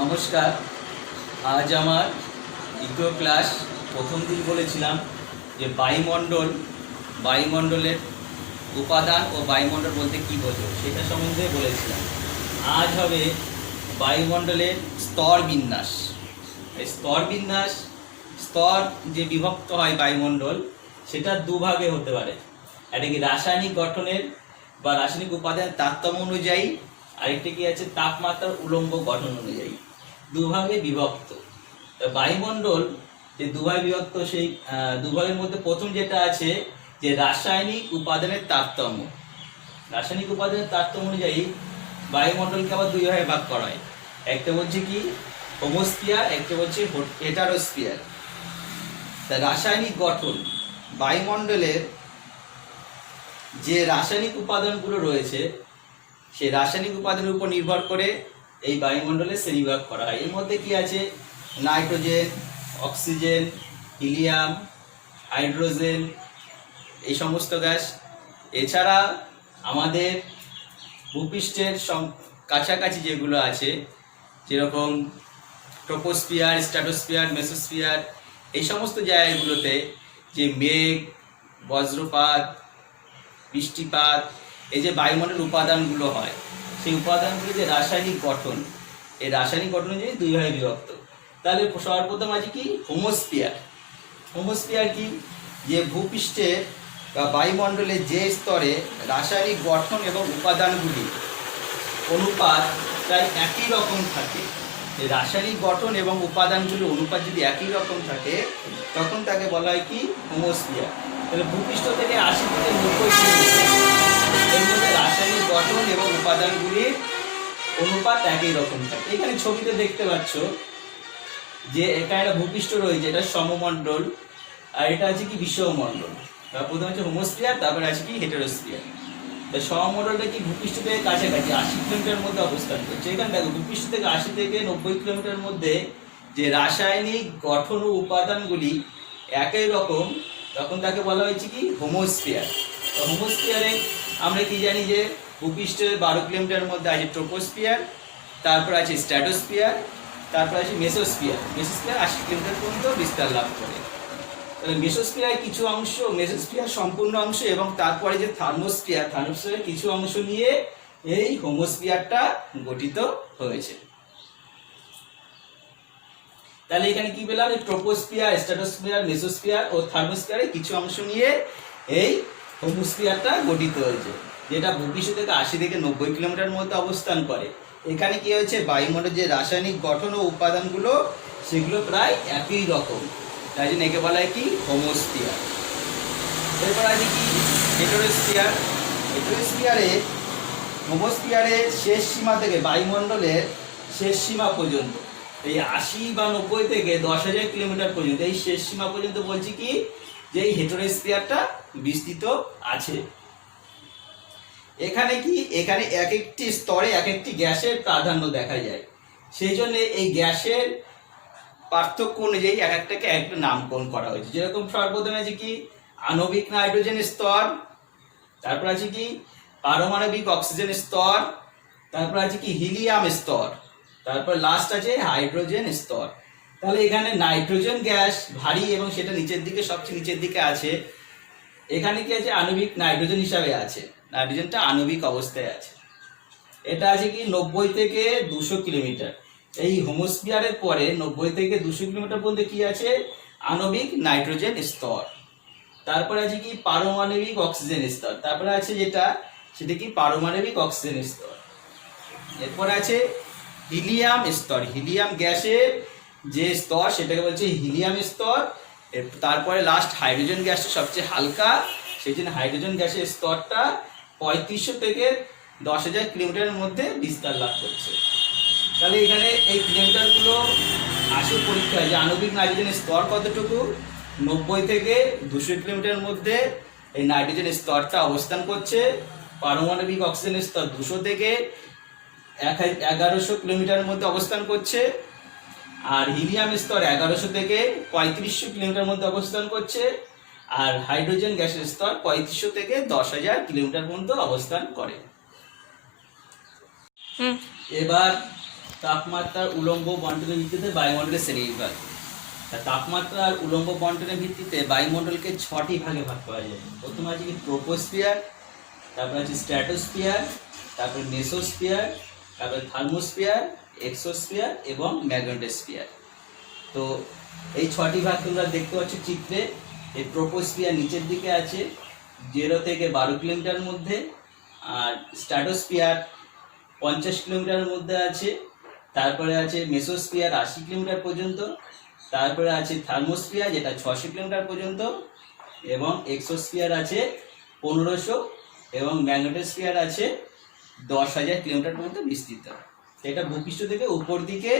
নমস্কার। আজ আমার দ্বিতীয় ক্লাস প্রথম দিন বলেছিলাম যে বায়ুমণ্ডলের উপাদান ও বায়ুমণ্ডল বলতে কী বোঝো সেটা সম্বন্ধে বলেছিলাম। আজ হবে বায়ুমণ্ডলের স্তর বিন্যাস। এই স্তর যে বিভক্ত হয় বায়ুমণ্ডল সেটা দুভাগে হতে পারে। একটা কি রাসায়নিক গঠনের বা রাসায়নিক উপাদানের তারতম্য অনুযায়ী, আরেকটি কি আছে তাপমাত্রার উলম্ব গঠন অনুযায়ী, দুভাগে বিভক্ত। বায়ুমণ্ডল যে দুভাগে বিভক্ত, সেই দুভাগের মধ্যে প্রথম যেটা আছে যে রাসায়নিক উপাদানের তারতম্য। রাসায়নিক উপাদানের তারতম্য অনুযায়ী বায়ুমণ্ডলকে আবার দুই ভাগে ভাগ করা হয়। একটা বলছে কি হোমোস্ফিয়ার, একটা বলছে হেটারোস্ফিয়ার। তা রাসায়নিক গঠন, বায়ুমণ্ডলের যে রাসায়নিক উপাদানগুলো রয়েছে সেই রাসায়নিক উপাদানের উপর নির্ভর করে এই বায়ুমণ্ডলের শ্রেণীবিভাগ করা হয়। এর মধ্যে কি আছে নাইট্রোজেন, অক্সিজেন, হিলিয়াম, হাইড্রোজেন, এই সমস্ত গ্যাস। এছাড়া আমাদের ভূপৃষ্ঠের কাছাকাছি যেগুলো আছে, যেরকম ট্রপোস্ফিয়ার, স্ট্র্যাটোস্ফিয়ার, মেসোস্ফিয়ার, এই সমস্ত জায়গাগুলোতে যে মেঘ, বজ্রপাত, বৃষ্টিপাত, এই যে বায়ুমণ্ডলের উপাদানগুলো হয়, সেই উপাদানগুলি যে রাসায়নিক গঠন, এই রাসায়নিক গঠন অনুযায়ী দুই ভাগে বিভক্ত। তাহলে সর্বপ্রথম আছে কি হোমোস্ফিয়ার। হোমোস্ফিয়ার কি, যে ভূপৃষ্ঠের বা বায়ুমণ্ডলের যে স্তরে রাসায়নিক গঠন এবং উপাদানগুলি অনুপাত প্রায় একই রকম থাকে। এই রাসায়নিক গঠন এবং উপাদানগুলির অনুপাত যদি একই রকম থাকে তখন তাকে বলা হয় কি হোমোস্ফিয়ার। তাহলে ভূপৃষ্ঠ থেকে 80 থেকে 90 কিলোমিটার এর মধ্যে রাসায়নিক গঠন এবং উপাদানগুলির অনুপাত একই রকম থাকে। এখানে ছবিতে দেখতে পাচ্ছ যে এখানে একটা ভূপৃষ্ঠ রয়েছে, এটা সমমণ্ডল, আর এটা আছে কি বিষমণ্ডল। প্রথমে হচ্ছে হোমোস্ফিয়ার, তারপরে আছে কি হেটারোস্ফিয়ার। সমমণ্ডলটা কি ভূপৃষ্ঠ থেকে কাছাকাছি 80 কিলোমিটার মধ্যে অবস্থান করছে। এখানে দেখো ভূপৃষ্ঠ থেকে 80 থেকে 90 কিলোমিটার মধ্যে যে রাসায়নিক গঠন ও উপাদানগুলি একই রকম, তখন তাকে বলা হয়েছে কি হোমোস্ফিয়ার। তো হোমোস্ফিয়ারে আমরা কি জানি যে ভূপৃষ্ঠের 12 কিলোমিটার মধ্যে আছে ট্রপোস্ফিয়ার, তারপর আছে স্ট্র্যাটোস্ফিয়ার, তারপর আছে মেসোস্ফিয়ার। মেসোস্ফিয়ার 80 কিলোমিটার পর্যন্ত বিস্তার লাভ করে। মেসোস্ফিয়ার কিছু অংশ, মেসোস্ফিয়ার সম্পূর্ণ অংশ, এবং তারপরে যে থার্মোস্ফিয়ার কিছু অংশ নিয়ে এই হোমোস্ফিয়ারটা গঠিত হয়েছে। তাহলে এখানে কি পেলাম, ট্রপোস্ফিয়ার, স্ট্র্যাটোস্ফিয়ার, মেসোস্ফিয়ার ও থার্মোস্ফিয়ারের কিছু অংশ নিয়ে এই হোমোস্ফিয়ারটা গঠিত হয়েছে, যেটা ভূপৃষ্ঠ থেকে 80 থেকে 90 কিলোমিটার মধ্যে অবস্থান করে। এখানে কি হয়েছে, বায়ুমণ্ডলের যে রাসায়নিক গঠন ও উপাদানগুলো সেগুলো প্রায় একই রকম, তাই জন্য একে বলা হয় কি হোমোস্ফিয়ার। এরপর আছে কি হেটারোস্ফিয়ার। হোমোস্ফিয়ারের শেষ সীমা থেকে বায়ুমণ্ডলের শেষ সীমা পর্যন্ত, এই 80 বা 90 থেকে 10,000 কিলোমিটার পর্যন্ত, এই শেষ সীমা পর্যন্ত বলছি কি যে এই হেটারোস্ফিয়ারটা বিস্তৃত আছে। এখানে কি, এখানে এক একটি স্তরে এক একটি গ্যাসের প্রাধান্য দেখা যায়। সেই জন্য এই গ্যাসের পার্থক্য অনুযায়ী এক একটাকে একটা নামকরণ করা হয়েছে। যেরকম সর্বপ্রথমে আছে কি আণবিক নাইট্রোজেন স্তর, তারপর আছে কি পারমাণবিক অক্সিজেন স্তর, তারপর আছে কি হিলিয়াম স্তর, তারপর লাস্ট আছে হাইড্রোজেন স্তর। তাহলে এখানে নাইট্রোজেন গ্যাস ভারী এবং সেটা নিচের দিকে, সবচেয়ে নিচের দিকে আছে। এখানে কি আছে আণবিক নাইট্রোজেন হিসাবে আছে, নাইট্রোজেনটা আণবিক অবস্থায় আছে। এটা আছে কি 90 থেকে 200 কিলোমিটার। এই হোমোস্ফিয়ারের পরে 90 থেকে 200 কিলোমিটার পর্যন্ত কি আছে আণবিক নাইট্রোজেন স্তর। তারপরে আছে কি পারমাণবিক অক্সিজেন স্তর, তারপরে আছে সেটা কি পারমাণবিক অক্সিজেন স্তর। এরপর আছে হিলিয়াম স্তর, হিলিয়াম গ্যাসের যে স্তর সেটাকে বলছে হিলিয়াম স্তর। তারপরে লাস্ট হাইড্রোজেন গ্যাসটা সবচেয়ে হালকা, সেই জন্য হাইড্রোজেন গ্যাসের স্তরটা 3500 থেকে 10,000 কিলোমিটারের মধ্যে বিস্তার লাভ করছে। তাহলে এখানে এই কিলোমিটারগুলো আসে পরীক্ষায় যে আণবিক নাইট্রোজেনের স্তর কতটুকু, 90 থেকে 200 কিলোমিটারের মধ্যে এই নাইট্রোজেনের স্তরটা অবস্থান করছে। পারমাণবিক অক্সিজেনের স্তর 200 থেকে 1100 কিলোমিটারের মধ্যে অবস্থান করছে। আর হিলিয়াম স্তর 1100 থেকে 3500 কিলোমিটার মধ্যে অবস্থান করছে। আর হাইড্রোজেন গ্যাসের স্তর 3500 থেকে 10,000 কিলোমিটার পর্যন্ত অবস্থান করে। এবার তাপমাত্রার উলম্ব বন্টনের ভিত্তিতে বায়ুমণ্ডলের শ্রেণীবিভাগ। তাপমাত্রার উলম্ব বন্টনের ভিত্তিতে বায়ুমণ্ডলকে 6টি ভাগে ভাগ করা যায়। প্রথম আছে কি ট্রোপোস্ফিয়ার, তারপর আছে স্ট্র্যাটোস্ফিয়ার, তারপর মেসোস্ফিয়ার, তারপর থার্মোস্ফিয়ার, এক্সোস্ফিয়ার এবং ম্যাগনেটোস্ফিয়ার। তো এই 6টি ভাগ তোমরা দেখতে পাচ্ছ চিত্রে। এই ট্রোপোস্ফিয়ার নিচের দিকে আছে 0 থেকে 12 কিলোমিটার মধ্যে, আর স্ট্র্যাটোস্ফিয়ার 50 কিলোমিটারের মধ্যে আছে, তারপরে আছে মেসোস্ফিয়ার 80 কিলোমিটার পর্যন্ত, তারপরে আছে থার্মোস্ফিয়ার যেটা 600 কিলোমিটার পর্যন্ত, এবং এক্সোস্ফিয়ার আছে 1500, এবং ম্যাগনেটোস্ফিয়ার আছে 10,000 কিলোমিটার পর্যন্ত বিস্তৃত। এটা ভূপৃষ্ঠ থেকে উপর দিকে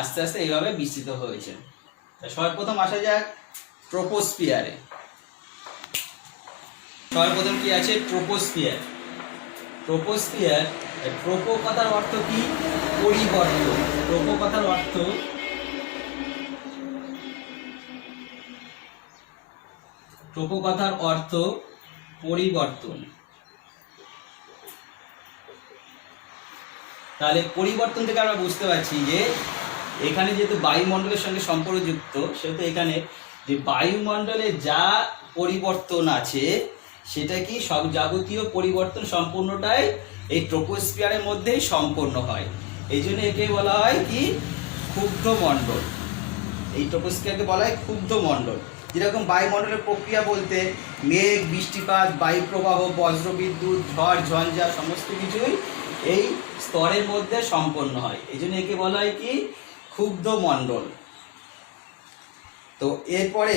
আস্তে আস্তে এইভাবে বিস্তৃত হয়েছে। সর্বপ্রথম আসা যাক ট্রোপোস্ফিয়ারে। সর্বপ্রথম কি আছে ট্রোপোস্ফিয়ার। ট্রোপোস্ফিয়ার, ট্রোপো কথার অর্থ কি? পরিবর্তন। ট্রোপো কথার অর্থ পরিবর্তন। তাহলে পরিবর্তন থেকে আমরা বুঝতে পারছি যে এখানে যেহেতু বায়ুমণ্ডলের সঙ্গে সম্পর্কযুক্ত, সেহেতু এখানে যে বায়ুমণ্ডলে যা পরিবর্তন আছে সেটা কি সব যাবতীয় পরিবর্তন সম্পূর্ণটাই এই ট্রোপোস্ফিয়ারের মধ্যেই সম্পন্ন হয়। এই জন্য একে বলা হয় কি ক্ষুব্ধ মণ্ডল। এই ট্রোপোস্ফিয়ারকে বলা হয় ক্ষুব্ধ মণ্ডল। যেরকম বায়ুমণ্ডলের প্রক্রিয়া বলতে মেঘ, বৃষ্টিপাত, বায়ুপ্রবাহ, বজ্রবিদ্যুৎ, ঝড় ঝঞ্ঝা সমস্ত কিছুই এই স্তরের মধ্যে সম্পন্ন হয়। এই জন্য একে বলা হয় কি ক্ষুব্ধ মণ্ডল। তো এরপরে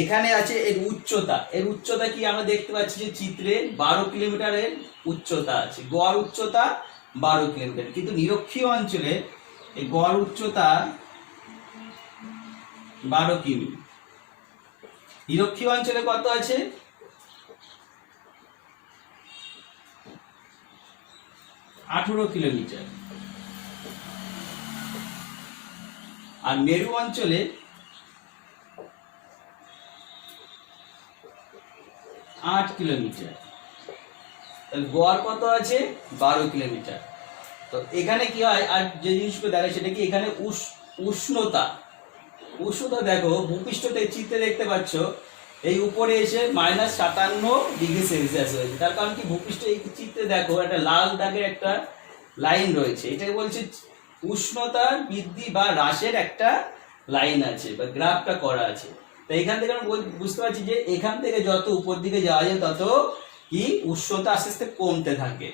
এখানে আছে এর উচ্চতা। এর উচ্চতা কি আমরা দেখতে পাচ্ছি যে চিত্রে 12 কিলোমিটারের উচ্চতা আছে, গড় উচ্চতা 12 কিলোমিটার। কিন্তু নিরক্ষীয় অঞ্চলে এই গড় উচ্চতা 12 কিমি। নিরক্ষীয় অঞ্চলে কত আছে? 18 কিলোমিটার। আর মেরু অঞ্চলে 8 কিলোমিটার। গড় কত আছে? 12 কিলোমিটার। তো এখানে কি হয়, আর যে জিনিসগুলো দেখায় সেটা কি এখানে উষ্ণতা। উষ্ণতা দেখো ভূপৃষ্ঠতে চিত্রে দেখতে পাচ্ছ এই উপরে এসে -57 ডিগ্রি সেলসিয়াস হয়েছে। তার কারণ কি ভূপৃষ্ঠে এই চিত্রে দেখো একটা লাল দাগের একটা লাইন রয়েছে। এটাকে বলছে উষ্ণতা বৃদ্ধি বা হ্রাসের একটা লাইন আছে বা গ্রাফটা করা আছে। তো এখান থেকে আমরা বুঝতে পারছি যে এখান থেকে যত উপর দিকে যাওয়া যায় তত কি উষ্ণতা আস্তে আস্তে কমতে থাকে।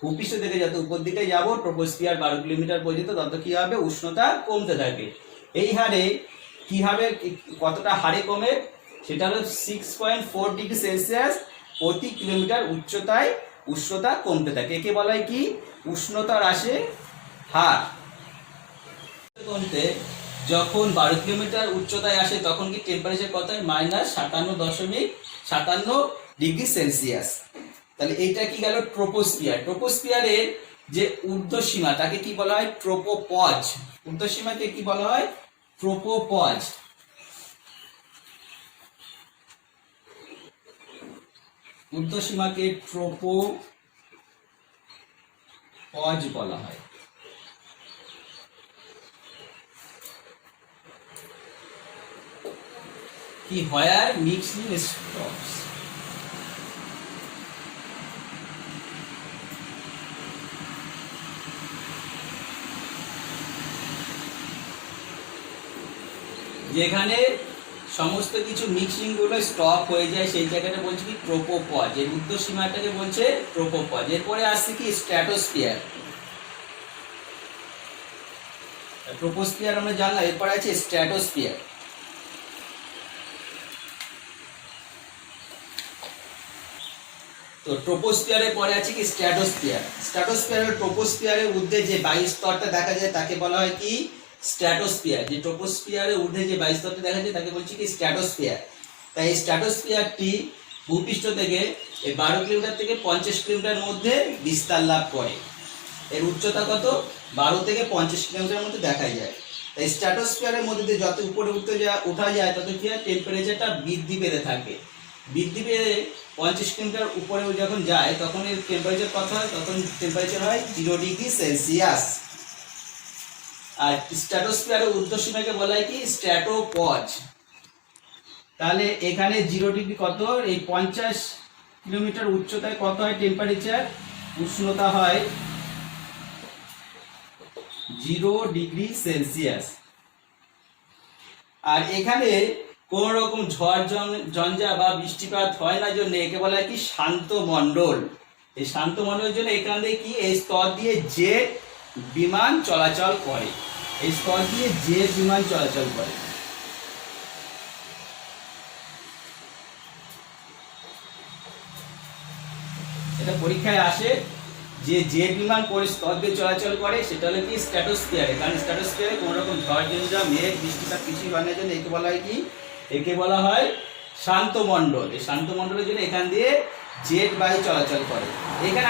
ভূপৃষ্ঠ থেকে যত উপর দিকে যাবো ট্রোপোস্ফিয়ার 12 কিলোমিটার পর্যন্ত তত কি হবে উষ্ণতা কমতে থাকে। এই হারে কিভাবে কতটা হারে কমে সেটা হলো 6.4 ডিগ্রি সেলসিয়াস প্রতি কিলোমিটার উচ্চতায় উষ্ণতা কমতে থাকে। একে বলা হয় কি উষ্ণতা হ্রাসের হার। কমতে যখন 12 কিলোমিটার উচ্চতায় আসে তখন কি টেম্পারেচার কত হয়? -57.57 ডিগ্রি সেলসিয়াস। তাহলে এইটা কি গেল ট্রোপোস্ফিয়ার। ট্রোপোস্ফিয়ারের যে ঊর্ধ্বসীমা তাকে কি বলা হয়? ট্রোপোপজ। ঊর্ধ্বসীমাকে কি বলা হয়? ট্রোপোপজ। ঊর্ধ্বসীমাকে ট্রোপোপজ বলা হয়। কি where mixing stops। যেখানে সমস্ত কিছু মিক্সিং গুলো স্টপ হয়ে যায় সেই জায়গাটা বলছে কি ট্রোপোপজ। এর ঊর্ধ্বসীমাটাকে বলছে ট্রোপোপজ। এরপরে আসছে কি স্ট্র্যাটোস্ফিয়ার। ট্রোপোস্ফিয়ার আমরা জানলাম, এরপরে আছে স্ট্র্যাটোস্ফিয়ার। তো ট্রোপোস্ফিয়ারের পরে আছে কি স্ট্র্যাটোস্ফিয়ার। স্ট্র্যাটোস্ফিয়ারের ট্রোপোস্ফিয়ারের ঊর্ধ্বে যে বায়ু স্তরটা দেখা যায় তাকে বলা হয় কি স্ট্র্যাটোস্ফিয়ার। যে ট্রোপোস্ফিয়ারের ঊর্ধ্বে যে বায়ু স্তরটা দেখা যায় তাকে বলছি কি স্ট্র্যাটোস্ফিয়ার। তাই এই স্ট্র্যাটোস্ফিয়ারটি ভূপৃষ্ঠ থেকে এই 12 কিলোমিটার থেকে 50 কিলোমিটার মধ্যে বিস্তার লাভ করে। এর উচ্চতা কত? 12 থেকে 50 কিলোমিটারের মধ্যে দেখা যায়। তাই স্ট্র্যাটোস্ফিয়ারের মধ্যে দিয়ে যত উপরে ওঠা যায় তত কি হয় টেম্পারেচারটা বৃদ্ধি পেতে থাকে। বৃদ্ধি পেয়ে 50 কিলোমিটার উপরে যখন যায় তখন এর টেম্পারেচার কত হয়? তখন টেম্পারেচার হয় 0 ডিগ্রি সেলসিয়াস। আর স্ট্র্যাটোস্ফিয়ারের ঊর্ধ্বসীমাকে বলা হয় কি স্ট্র্যাটোপজ। তাহলে এখানে 0 ডিগ্রি কত, এই 50 কিলোমিটার উচ্চতায় কত হয় টেম্পারেচার, উষ্ণতা হয় 0 ডিগ্রি সেলসিয়াস। আর এখানে কোন রকম ঝড় ঝঞ্ঝা বা বৃষ্টিপাত হয় না জন্য একে বলা হয় কি শান্ত মণ্ডল। এই শান্ত মণ্ডলের জন্য এখান থেকে কি এই স্তর দিয়ে জেট বিমান চলাচল করে, এই স্তর দিয়ে জেট বিমান চলাচল করে। এটা পরীক্ষায় আসে যে জেট বিমান স্তর দিয়ে চলাচল করে সেটা হলো কি স্ট্র্যাটোস্ফিয়ারে, কারণ স্ট্র্যাটোস্ফিয়ারে কোনো রকম ঝড় ঝঞ্ঝা মেঘ বৃষ্টিপাত কিছুই হয় না জন্য একে বলা হয় কি, একে বলা হয় শান্ত মণ্ডল। এই শান্ত মণ্ডলের জন্য এখান দিয়ে জেট বায়ু চলাচল করে। এখানে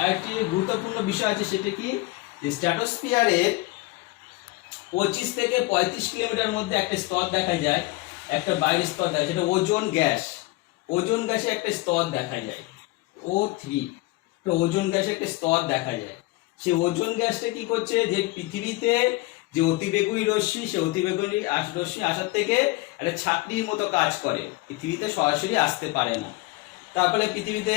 আরেকটি গুরুত্বপূর্ণ বিষয় আছে, সেটা কি স্ট্র্যাটোস্ফিয়ারে 25 থেকে 35 কিলোমিটার মধ্যে একটা স্তর দেখা যায়, একটা বাইরের স্তর দেখা যায়, যেটা ওজোন গ্যাস। ওজোন গ্যাসে একটা স্তর দেখা যায় O3, তো ওজোন গ্যাসের একটা স্তর দেখা যায়। সেই ওজোন গ্যাসটা কি করছে, যে পৃথিবীতে যে অতিবেগুনি রশ্মি, সে অতিবেগুনি রশ্মি আসার থেকে একটা ছাত্রীর মতো কাজ করে, পৃথিবীতে সরাসরি আসতে পারে না। তারপরে পৃথিবীতে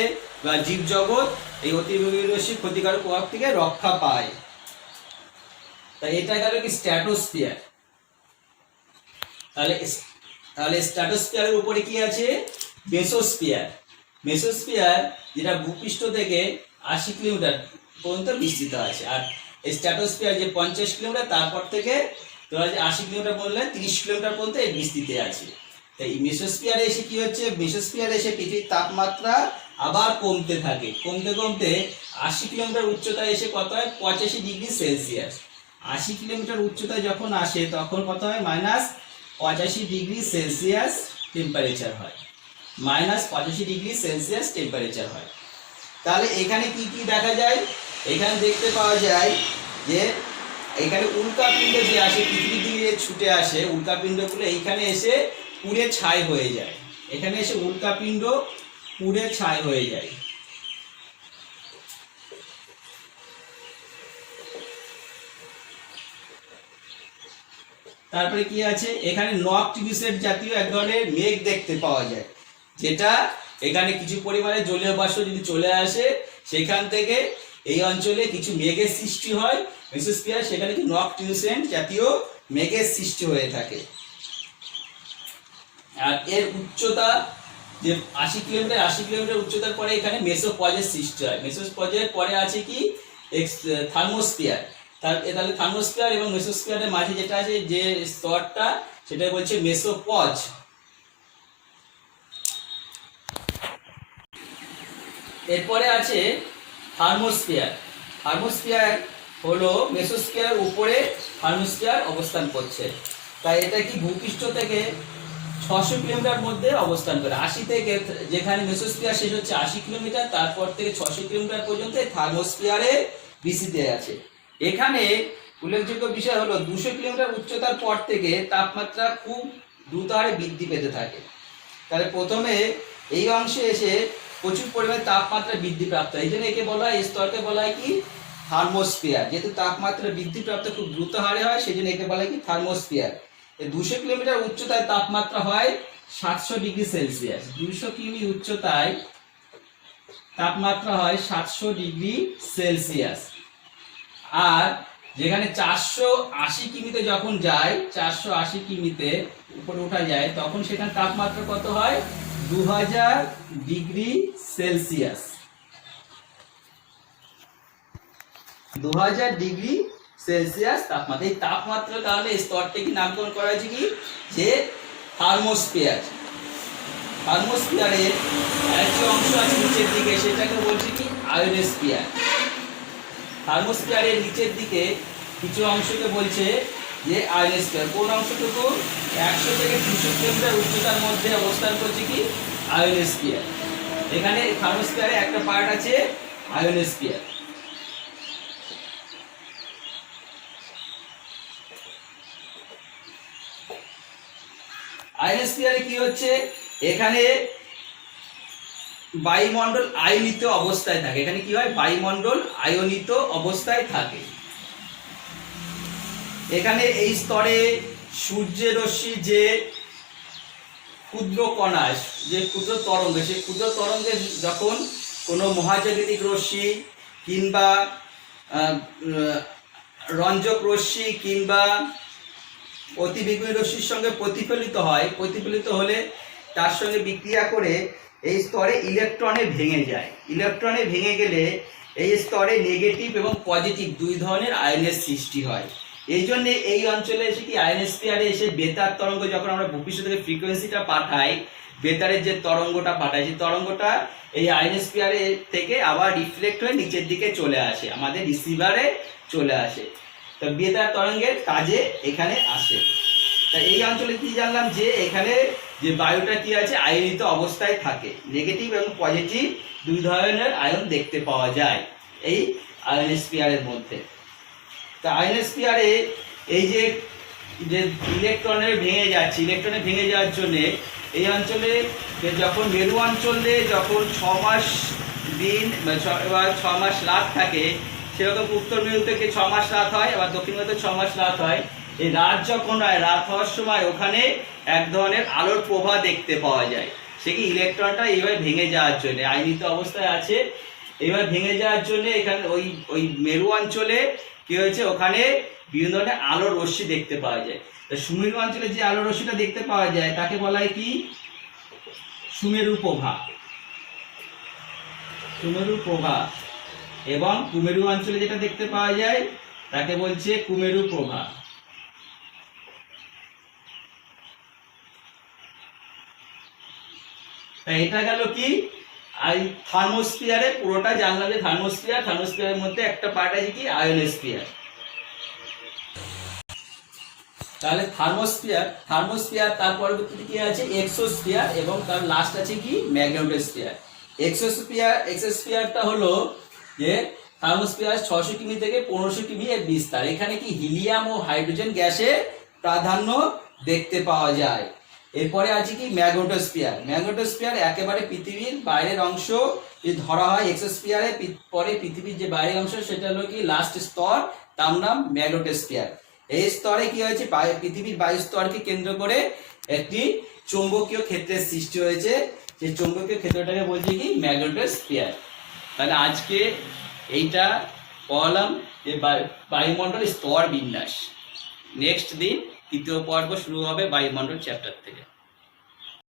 জীবজগৎ এই অতিবেগুনি রশ্মির ক্ষতিকারক প্রভাব থেকে রক্ষা পায়। তাই এটা গেল কি স্ট্র্যাটোস্ফিয়ার। তাহলে স্ট্র্যাটোস্ফিয়ারের উপরে কি আছে, মেসোস্ফিয়ার। মেসোস্ফিয়ার যেটা ভূপৃষ্ঠ থেকে 80 কিলোমিটার পর্যন্ত বিস্তৃত আছে। আর স্ট্র্যাটোস্ফিয়ার যে 50 কিলোমিটার, তারপর থেকে তোমরা যে 80 কিলোমিটার বললে 30 কিলোমিটার পর্যন্ত এই বিস্তৃতি আছে। তাই মেসোস্ফিয়ারে এসে কি হচ্ছে, মেসোস্ফিয়ারে এসে পৃথিবীর তাপমাত্রা আবার কমতে থাকে, কমতে কমতে 80 কিলোমিটার উচ্চতায় এসে কত হয়, 85 ডিগ্রি সেলসিয়াস। 80 কিলোমিটার উচ্চতায় যখন আসে তখন কত হয়, -85 ডিগ্রি সেলসিয়াস টেম্পারেচার হয়, -85 ডিগ্রি সেলসিয়াস টেম্পারেচার হয়। তাহলে এখানে কি কি দেখা যায়, এখানে দেখতে পাওয়া যায় যে এখানে উল্কাপিণ্ড যে আসে পৃথিবীর দিকে ছুটে আসে, উল্কাপিণ্ডগুলো এইখানে এসে পুড়ে ছাই হয়ে যায়, এখানে এসে উল্কাপিণ্ড পুড়ে ছাই হয়ে যায়। তারপরে কি আছে, এখানে নকটিউসেট জাতীয় এক ধরনের মেঘ দেখতে পাওয়া যায়, যেটা এখানে কিছু পরিমাণে জলীয় বাষ্প যদি চলে আসে সেখান থেকে এই অঞ্চলে কিছু মেঘের সৃষ্টি হয় মেসোস্ফিয়ার, সেখানে কি নকটিউসেট জাতীয় মেঘের সৃষ্টি হয়ে থাকে। আর এর উচ্চতা যে 80 কিলোমিটার উচ্চতার পরে এখানে মেসোপজের সৃষ্টি হয়। মেসোপজের পরে আছে কি থার্মোস্ফিয়ার। তাহলে থার্মোস্ফিয়ার এবং মেসোস্ফিয়ারের মাঝে যেটা আছে যে স্তরটা, সেটা বলছে মেসোপজ। এরপরে আছে থার্মোস্ফিয়ার। থার্মোস্ফিয়ার হলো মেসোস্ফিয়ারের উপরে থার্মোস্ফিয়ার অবস্থান করছে। তাই এটা কি ভূপৃষ্ঠ থেকে 600 কিলোমিটার মধ্যে অবস্থান করে। 80 থেকে, যেখানে মেসোস্ফিয়ার শেষ হচ্ছে 80 কিলোমিটার, তারপর থেকে 600 কিলোমিটার পর্যন্ত থার্মোস্ফিয়ারে বিস্তৃত আছে। এখানে উল্লেখযোগ্য বিষয় হলো 200 কিলোমিটার উচ্চতার পর থেকে তাপমাত্রা খুব দ্রুত হারে বৃদ্ধি পেতে থাকে। তাহলে প্রথমে এই অংশে এসে প্রচুর পরিমাণে তাপমাত্রা বৃদ্ধি প্রাপ্ত হয়, এই জন্য একে বলা হয়, এই স্তরকে বলা হয় কি থার্মোস্ফিয়ার। যেহেতু তাপমাত্রা বৃদ্ধি প্রাপ্ত খুব দ্রুত হারে হয়, সেই জন্য একে বলা হয় কি থার্মোস্ফিয়ার। 200 কিলোমিটার উচ্চতায় তাপমাত্রা হয় 700 ডিগ্রি সেলসিয়াস। 200 কিমি উচ্চতায় তাপমাত্রা হয় 700 ডিগ্রি সেলসিয়াস। আর যেখানে 480 কিমিতে যখন যায়, 480 কিমিতে উপরে ওঠা যায়, তখন সেখানে তাপমাত্রা কত হয়, 2000 ডিগ্রি সেলসিয়াস। 2000 ডিগ্রি সেলসিয়াস তাপমাত্রা। এই তাপমাত্রার কারণে স্তরটিকে নামকরণ করা হয়েছে কি, যে থার্মোস্ফিয়ার। থার্মোস্ফিয়ারের আরেকটি অংশ আছে নিচের দিকে, সেটাকে বলছে কি আয়োনোস্ফিয়ার। থার্মোস্ফিয়ারের নিচের দিকে কিছু অংশকে বলছে যে আয়োনোস্ফিয়ার। কোন অংশটুকু 100 থেকে 200 কিলোমিটার উচ্চতার মধ্যে অবস্থান করছে কি আয়োনোস্ফিয়ার। এখানে থার্মোস্ফিয়ারে একটা পার্ট আছে আয়োনোস্ফিয়ার। আয়োনোস্ফিয়ারে কি হচ্ছে, এখানে বায়ুমণ্ডল আয়নিত অবস্থায় থাকে। এখানে কি হয়, বায়ুমণ্ডল আয়নিত অবস্থায় থাকে। এখানে এই স্তরে সূর্যের রশ্মি যে ক্ষুদ্র কণা, যে ক্ষুদ্র তরঙ্গ, সেই ক্ষুদ্র তরঙ্গে যখন কোনো মহাজাগতিক রশ্মি কিংবা রঞ্জক রশ্মি কিংবা অতিবেগুনি রশ্মির সঙ্গে প্রতিফলিত হয়, প্রতিফলিত হলে তার সঙ্গে বিক্রিয়া করে এই স্তরে ইলেকট্রনে ভেঙে যায়। ইলেকট্রনে ভেঙে গেলে এই স্তরে নেগেটিভ এবং পজিটিভ দুই ধরনের আয়নের সৃষ্টি হয়। এই জন্যে এই অঞ্চলে এসে কি আয়নোস্ফিয়ারে এসে বেতার তরঙ্গ, যখন আমরা ভূপৃষ্ঠ থেকে ফ্রিকোয়েন্সিটা পাঠাই, বেতারের যে তরঙ্গটা পাঠাই, সেই তরঙ্গটা এই আয়নোস্ফিয়ারে থেকে আবার রিফ্লেক্ট হয়ে নিচের দিকে চলে আসে, আমাদের রিসিভারে চলে আসে। তো বেতার তরঙ্গের কাজে এখানে আসে। তা এই অঞ্চলে কি জানলাম, যে এখানে যে বায়ুটা কি আছে, আয়নিত অবস্থায় থাকে। নেগেটিভ এবং পজিটিভ দুই ধরনের আয়ন দেখতে পাওয়া যায় এই আয়নোস্ফিয়ারের মধ্যে। তা আয়নোস্ফিয়ারে এই যে ইলেকট্রনের ভেঙে যাচ্ছে, ইলেকট্রনে ভেঙে যাওয়ার জন্যে এই অঞ্চলে যখন মেরু অঞ্চলে যখন 6 মাস দিন বা 6 মাস রাত থাকে, সেরকম উত্তর মেরু থেকে 6 মাস রাত হয়, আবার দক্ষিণ মেরুতে 6 মাস রাত হয়। এই রাত যখন হয়, রাত হওয়ার সময় ওখানে এক ধরনের আলোর প্রভা দেখতে পাওয়া যায়। সে কি ইলেকট্রনটা এইভাবে ভেঙে যাওয়ার জন্য, আয়নিত অবস্থায় আছে, এইভাবে ভেঙে যাওয়ার জন্য এখানে ওই মেরু অঞ্চলে কি হয়েছে, ওখানে বিভিন্ন ধরনের আলোর রশ্মি দেখতে পাওয়া যায়। তো সুমেরু অঞ্চলে যে আলোর রশ্মিটা দেখতে পাওয়া যায় তাকে বলা হয় কি, সুমেরু প্রভা। সুমেরু প্রভা। এবং কুমেরু অঞ্চলে যেটা দেখতে পাওয়া যায় তাকে বলছে কুমেরু প্রভা। এটা গেল কি থার্মোস্ফিয়ারে, পুরোটা জানলাম যে থার্মোস্ফিয়ারের মধ্যে একটা পার্ট আছে কি আয়োনোস্ফিয়ার। তাহলে থার্মোস্ফিয়ার তার পরবর্তীতে কি আছে এক্সোস্ফিয়ার, এবং তার লাস্ট আছে কি ম্যাগনেটোস্ফিয়ার। এক্সোস্ফিয়ারটা হলো যে থার্মোস্ফিয়ার 600 কিমি থেকে 1500 কিমি এর বিস্তার। এখানে কি হিলিয়াম ও হাইড্রোজেন গ্যাসের প্রাধান্য দেখতে পাওয়া যায়। এরপরে আছে কি ম্যাগনেটোস্ফিয়ার একেবারে পৃথিবীর বাইরের অংশ যদি ধরা হয় এক্সোস্ফিয়ারে, পরে পৃথিবীর যে বাইরের অংশ সেটা হলো কি লাস্ট স্তর, তার নাম ম্যাগনেটোস্ফিয়ার। এই স্তরে কি হয়েছে, পৃথিবীর বায়ু স্তরকে কেন্দ্র করে একটি চৌম্বকীয় ক্ষেত্রের সৃষ্টি হয়েছে। সেই চৌম্বকীয় ক্ষেত্রটাকে বলছে কি ম্যাগনেটোস্ফিয়ার। তাহলে আজকে এইটা পড়ালাম যে বায়ুমণ্ডল স্তর বিন্যাস। নেক্সট দিন তৃতীয় পর্ব শুরু হবে বায়ুমণ্ডল চ্যাপ্টার থেকে।